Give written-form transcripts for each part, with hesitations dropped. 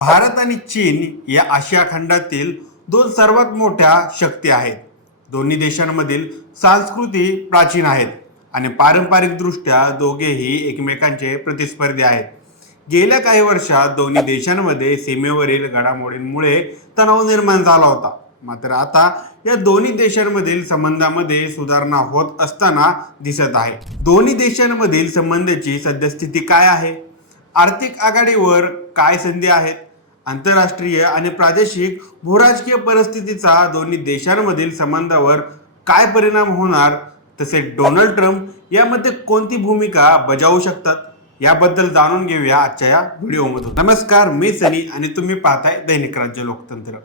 भारत आणि चीन या आशिया खंडातील दोन सर्वात मोठ्या शक्ती आहेत. दोन्ही देशांमधील संस्कृती प्राचीन आहेत आणि पारंपरिकदृष्ट्या दोघेही एकमेकांचे प्रतिस्पर्धी आहेत. गेल्या काही वर्षात दोन्ही देशांमध्ये सीमेवरील घडामोडींमुळे तणाव निर्माण झाला होता. मात्र आता या दोन्ही देशांमधील संबंधामध्ये सुधारणा होत असताना दिसत आहे. दोन्ही देशांमधील संबंधाची सद्यस्थिती काय आहे? आर्थिक आघाडीवर काय संधी आहेत? आंतरराष्ट्रीय आणि प्रादेशिक भूराजकीय परिस्थितीचा दोन्ही देशांमधील संबंधावर काय परिणाम होणार? तसेच डोनाल्ड ट्रम्प यामध्ये कोणती भूमिका बजावू शकतात याबद्दल जाणून घेऊया आजच्या या व्हिडिओमधून. नमस्कार, मी सनी आणि तुम्ही पाहताय दैनिक राज्य लोकतंत्र.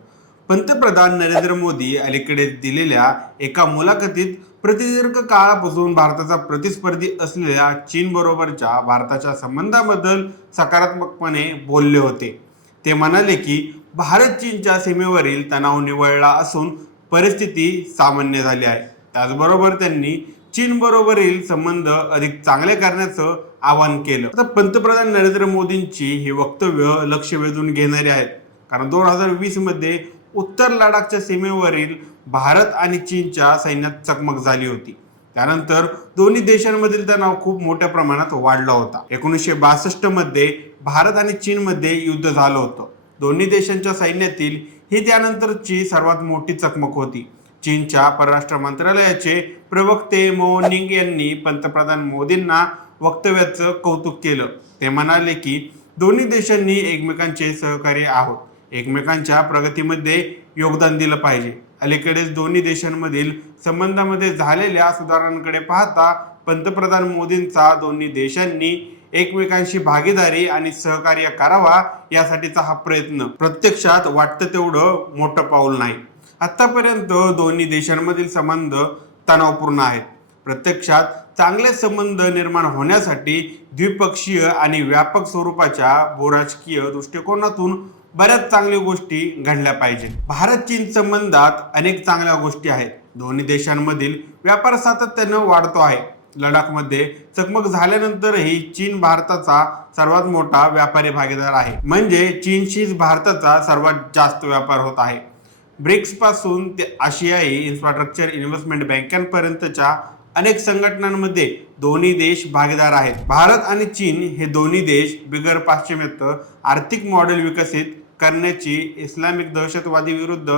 पंतप्रधान नरेंद्र मोदी अलीकडे दिलेल्या एका मुलाखतीत प्रदीर्घ काळापासून भारताचा प्रतिस्पर्धी असलेल्या चीन बरोबरच्या भारताच्या संबंधाबद्दल सकारात्मकपणे बोलले होते. ते म्हणाले की भारत चीनच्या सीमेवरील तणाव निवळला असून परिस्थिती सामान्य झाली आहे. त्याचबरोबर त्यांनी चीन बरोबरील संबंध अधिक चांगले करण्याचं आवाहन केलं. आता पंतप्रधान नरेंद्र मोदींची ही वक्तव्य लक्ष वेधून घेणारी आहेत, कारण 2020 मध्ये उत्तर लडाखच्या सीमेवरील भारत आणि चीनच्या सैन्यात चकमक झाली होती. त्यानंतर दोन्ही देशांमधील तणाव खूप मोठ्या प्रमाणात वाढला होता. 1962 मध्ये भारत आणि चीन मध्ये युद्ध झालं होतं. दोन्ही देशांच्या सैन्यातील ही त्यानंतरची सर्वात मोठी चकमक होती. चीनच्या परराष्ट्र मंत्रालयाचे प्रवक्ते मो निंग यांनी पंतप्रधान मोदींना वक्तव्याचं कौतुक केलं. ते म्हणाले की दोन्ही देशांनी एकमेकांचे सहकारी आहोत, एकमेकांच्या प्रगतीमध्ये योगदान दिलं पाहिजे. अलीकडेच दोन्ही देशांमधील संबंधामध्ये झालेल्या सुधारणांकडे पाहता पंतप्रधान मोदींचा दोन्ही देशांनी एकमेकांशी भागीदारी आणि सहकार्य करावा यासाठीचा हा प्रयत्न प्रत्यक्षात वाटतं तेवढं मोठं पाऊल नाही. आतापर्यंत दोन्ही देशांमधील संबंध तणावपूर्ण आहेत. प्रत्यक्षात चांगले संबंध निर्माण होण्यासाठी द्विपक्षीय आणि व्यापक स्वरूपाच्या भूराजकीय दृष्टिकोनातून बऱ्याच चांगल्या गोष्टी घडल्या पाहिजेत. भारत चीन संबंधात अनेक चांगल्या गोष्टी आहेत. दोन्ही देशांमधील व्यापार सातत्यानं वाढतो आहे. लडाखमध्ये चकमक झाल्यानंतरही चीन भारताचा सर्वात मोठा व्यापारी भागीदार आहे. म्हणजे चीनशीच भारताचा सर्वात जास्त व्यापार होत आहे. ब्रिक्स पासून ते आशियाई इन्फ्रास्ट्रक्चर इन्व्हेस्टमेंट बँकांपर्यंतच्या अनेक संघटनांमध्ये दोन्ही देश भागीदार आहेत. भारत आणि चीन हे दोन्ही देश बिगर पाश्चिमात्य आर्थिक मॉडेल विकसित करण्याची, इस्लामिक दहशतवादी विरुद्ध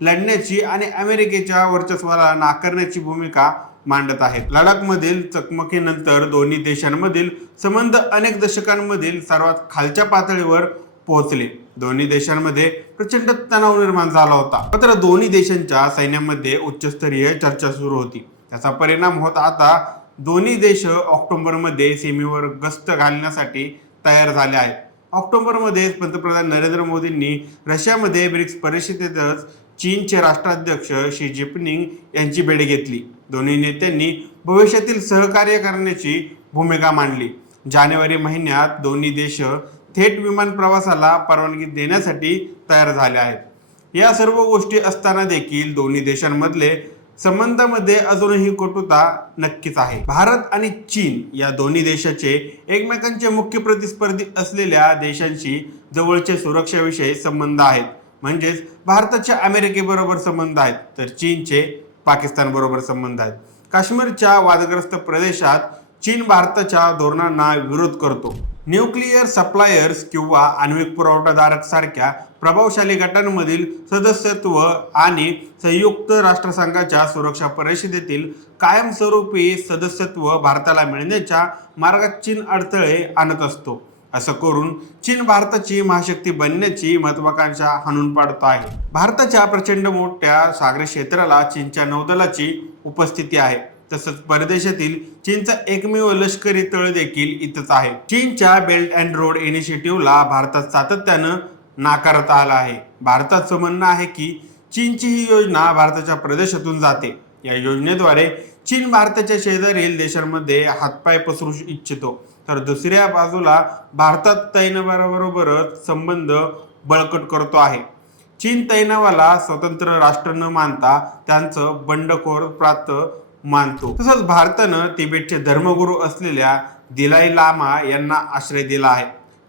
लढण्याची आणि अमेरिकेच्या वर्चस्वाला नाकारण्याची भूमिका मांडत आहेत. लडाखमधील चकमकीनंतर दोन्ही देशांमधील संबंध अनेक दशकांमधील सर्वात खालच्या पातळीवर पोहोचले. दोन्ही देशांमध्ये प्रचंड तणाव निर्माण झाला होता. मात्र दोन्ही देशांच्या सैन्यामध्ये उच्चस्तरीय चर्चा सुरू होती. त्याचा परिणाम होता आता दोन्ही देश ऑक्टोबरमध्ये सीमेवर गस्त घालण्यासाठी तयार झाले आहेत. ऑक्टोबरमध्ये पंतप्रधान नरेंद्र मोदींनी रशियामध्ये ब्रिक्स परिषदेतच चीनचे राष्ट्राध्यक्ष शी जिनपिंग यांची भेट घेतली. दोन्ही नेत्यांनी भविष्यातील सहकार्य करण्याची भूमिका मांडली. जानेवारी महिन्यात दोन्ही देश थेट विमान प्रवासाला परवानगी देण्यासाठी तयार झाले आहेत. या सर्व गोष्टी असताना देखील दोन्ही देशांमधले संबंधामध्ये अजूनही कटुता नक्कीच आहे. भारत आणि चीन या दोन्ही देशाचे एकमेकांचे मुख्य प्रतिस्पर्धी असलेल्या देशांशी जवळचे सुरक्षाविषयी संबंध आहेत. म्हणजेच भारताचे अमेरिकेबरोबर संबंध आहेत, तर चीनचे पाकिस्तान बरोबर संबंध आहेत. काश्मीरच्या वादग्रस्त प्रदेशात चीन भारताच्या धोरणांना विरोध करतो. न्यूक्लिअर सप्लायर्स किंवा आण्विक पुरवठादारक सारख्या प्रभावशाली गटांमधील सदस्यत्व आणि संयुक्त राष्ट्रसंघाच्या सुरक्षा परिषदेतील कायमस्वरूपी सदस्यत्व भारताला मिळण्याच्या मार्गात चीन अडथळे आणत असतो. असं करून चीन भारताची महाशक्ती बनण्याची महत्वाकांक्षा हाणून पाडतो आहे. भारताच्या प्रचंड मोठ्या सागरी क्षेत्राला चीनच्या नौदलाची उपस्थिती आहे. तसंच परदेशातील चीनचा एकमेव लष्करी तळ देखील इथंच आहे. चीनच्या बेल्ट अँड रोड इनिशिएटिव्हला भारतात सातत्यानं नाकारता आला आहे. भारताचं म्हणणं आहे की चीनची ही योजना भारताच्या प्रदेशातून जाते. या योजनेद्वारे चीन भारताच्या शेजारील देशांमध्ये हातपाय पसरू इच्छितो, तर दुसऱ्या बाजूला भारतात तैनावाबरोबरच संबंध बळकट करतो आहे. चीन तैनावाला स्वतंत्र राष्ट्र न मानता त्यांचं बंडखोर प्रांत मानतो. तसंच भारतानं तिबेटचे धर्मगुरू असलेल्या दिलाई लामा यांना आश्रय दिला आहे.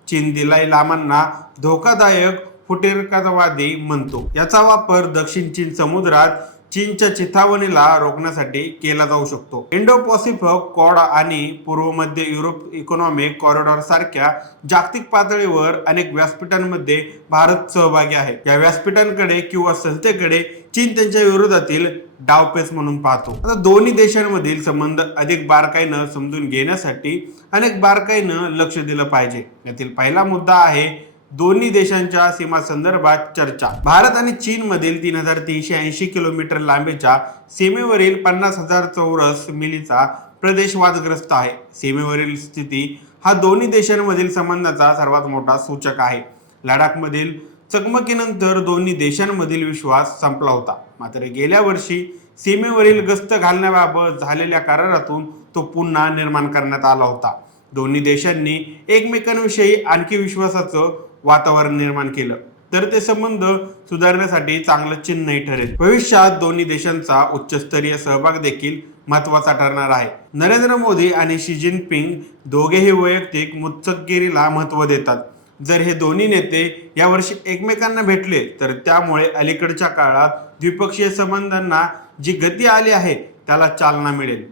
चीन दलाई लामांना धोकादायक फुटीरतावादी म्हणतो. याचा वापर दक्षिण चीन समुद्रात चीनच्या चिथावणीला रोखण्यासाठी केला जाऊ शकतो. इंडो पॅसिफिक कॉड आणि पूर्व मध्य युरोप इकॉनॉमिक कॉरिडॉर सारख्या जागतिक पातळीवर अनेक व्यासपीठांमध्ये भारत सहभागी आहे. या व्यासपीठांकडे किंवा संस्थेकडे चीन त्यांच्या विरोधातील डावपेच म्हणून पाहतो. आता दोन्ही देशांमधील संबंध अधिक बारकाईनं समजून घेण्यासाठी अनेक बारकाईनं लक्ष दिलं पाहिजे. यातील पहिला मुद्दा आहे दोन्ही देशांच्या सीमा संदर्भात चर्चा. भारत आणि चीन मधील 3380 किलोमीटर लांबीच्या सीमेवरील 50,000 चौरस मिलीचा प्रदेश वादग्रस्त आहे. सीमेवरील स्थिती हा दोन्ही देशांमधील संबंधाचा सर्वात मोठा सूचक आहे. लडाखमधील चकमकीनंतर दोन्ही देशांमधील विश्वास संपला होता. मात्र गेल्या वर्षी सीमेवरील गस्त घालण्याबाबत झालेल्या करारातून तो पुन्हा निर्माण करण्यात आला होता. दोन्ही देशांनी एकमेकांविषयी आणखी विश्वासाचं वातावरण निर्माण केलं तर ते संबंध सुधारण्यासाठी चांगलं चिन्हही ठरेल. भविष्यात दोन्ही देशांचा उच्चस्तरीय सहभाग देखील महत्वाचा ठरणार आहे. नरेंद्र मोदी आणि शी जिनपिंग दोघेही वैयक्तिक मुत्सद्देगिरीला महत्त्व देतात. जर हे दोन्ही नेते यावर्षी एकमेकांना भेटले तर त्यामुळे अलीकडच्या काळात द्विपक्षीय संबंधांना जी गती आली आहे त्याला चालना मिळेल.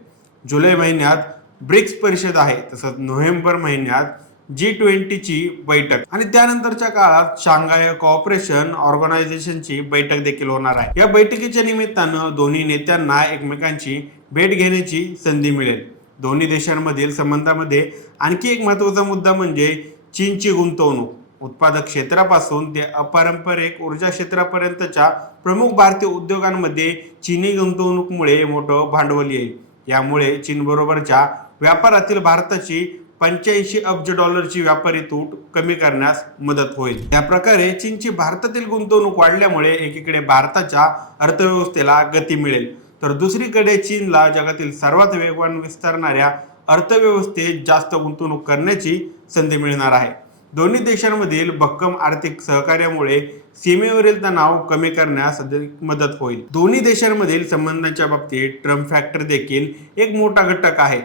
जुलै महिन्यात ब्रिक्स परिषद आहे, तसंच नोव्हेंबर महिन्यात G20 ची बैठक आणि त्यानंतरच्या काळात शांघाय कोऑपरेशन ऑर्गनायझेशनची बैठक देखील होणार आहे. या बैठकीच्या निमित्तानं दोन्ही नेत्यांना एकमेकांची भेट घेण्याची संधी मिळेल. दोन्ही देशांमधील संबंधामध्ये आणखी एक महत्त्वाचा मुद्दा म्हणजे चीनची गुंतवणूक. उत्पादक क्षेत्रापासून ते अपारंपरिक ऊर्जा क्षेत्रापर्यंतच्या प्रमुख भारतीय उद्योगांमध्ये चीनी गुंतवणूकमुळे मोठं भांडवल येईल. यामुळे चीनबरोबरच्या व्यापारातील भारताची 85 अब्ज डॉलरची व्यापारी तूट कमी करण्यास मदत होईल. या प्रकारे चीनची भारतातील गुंतवणूक वाढल्यामुळे एकीकडे भारताच्या अर्थव्यवस्थेला गती मिळेल तर दुसरीकडे चीनला जगातील सर्वात वेगवान विस्तारणाऱ्या अर्थव्यवस्थेत जास्त गुंतवणूक करण्याची संधी मिळणार आहे. दोन्ही देशांमधील भक्कम आर्थिक सहकार्यामुळे सीमेवरील तणाव कमी करण्यास मदत होईल. दोन्ही देशांमधील संबंधांच्या बाबतीत ट्रम्प फॅक्टर देखील एक मोठा घटक आहे.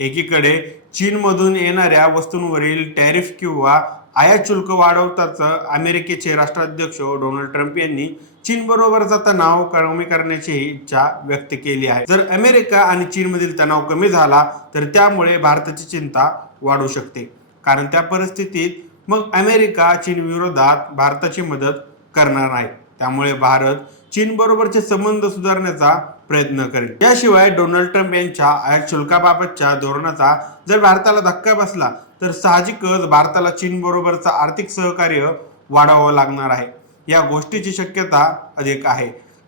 एकीकडे चीनमधून येणाऱ्या वस्तूंवरील टॅरिफ किंवा आयात शुल्क वाढवताच अमेरिकेचे राष्ट्राध्यक्ष डोनाल्ड ट्रम्प यांनी चीनबरोबरचा तणाव कमी करण्याची इच्छा व्यक्त केली आहे. जर अमेरिका आणि चीनमधील तणाव कमी झाला तर त्यामुळे भारताची चिंता वाढू शकते, कारण त्या परिस्थितीत मग अमेरिका चीन विरोधात भारताची मदत करणार नाही. त्यामुळे भारत चीन बरोबरचे संबंध सुधारण्याचा प्रयत्न करेल. याशिवाय डोनाल्ड ट्रम्प यांच्या आयात शुल्काबाबतच्या धोरणाचा जर भारताला धक्का बसला तर साहजिकच भारताला चीन बरोबरचा आर्थिक सहकार्य वाढवावं लागणार आहे. या गोष्टीची शक्यता अधिक आहे,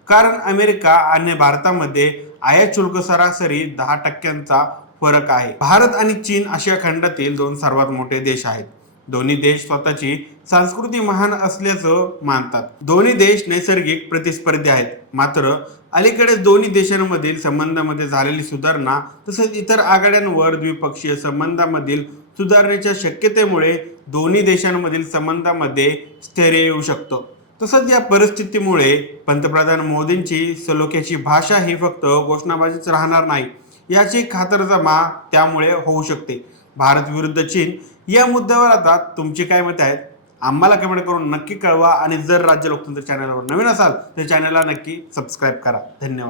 कारण अमेरिका आणि भारतामध्ये आयात शुल्क सरासरी 10% फरक आहे. भारत आणि चीन आशिया खंडातील दोन सर्वात मोठे देश आहेत. दोन्ही देश स्वतःची संस्कृती महान असल्याचं मानतात. दोन्ही देश नैसर्गिक प्रतिस्पर्धी आहेत. मात्र अलीकडेच दोन्ही देशांमधील संबंधामध्ये झालेली सुधारणा तसेच इतर आघाड्यांवर द्विपक्षीय संबंधामधील सुधारणेच्या शक्यतेमुळे दोन्ही देशांमधील संबंधामध्ये स्थैर्य येऊ शकतं. तसंच या परिस्थितीमुळे पंतप्रधान मोदींची सलोख्याची भाषा ही फक्त घोषणाबाजीच राहणार नाही याची खातरजमा त्यामुळे होऊ शकते. भारत विरुद्ध चीन या मुद्द्यावर आता तुमची काय मत आहेत आम्हाला कमेंट करून नक्की कळवा. आणि जर राज्य लोकतंत्र चॅनलवर नवीन असाल तर चॅनलला नक्की सबस्क्राईब करा. धन्यवाद.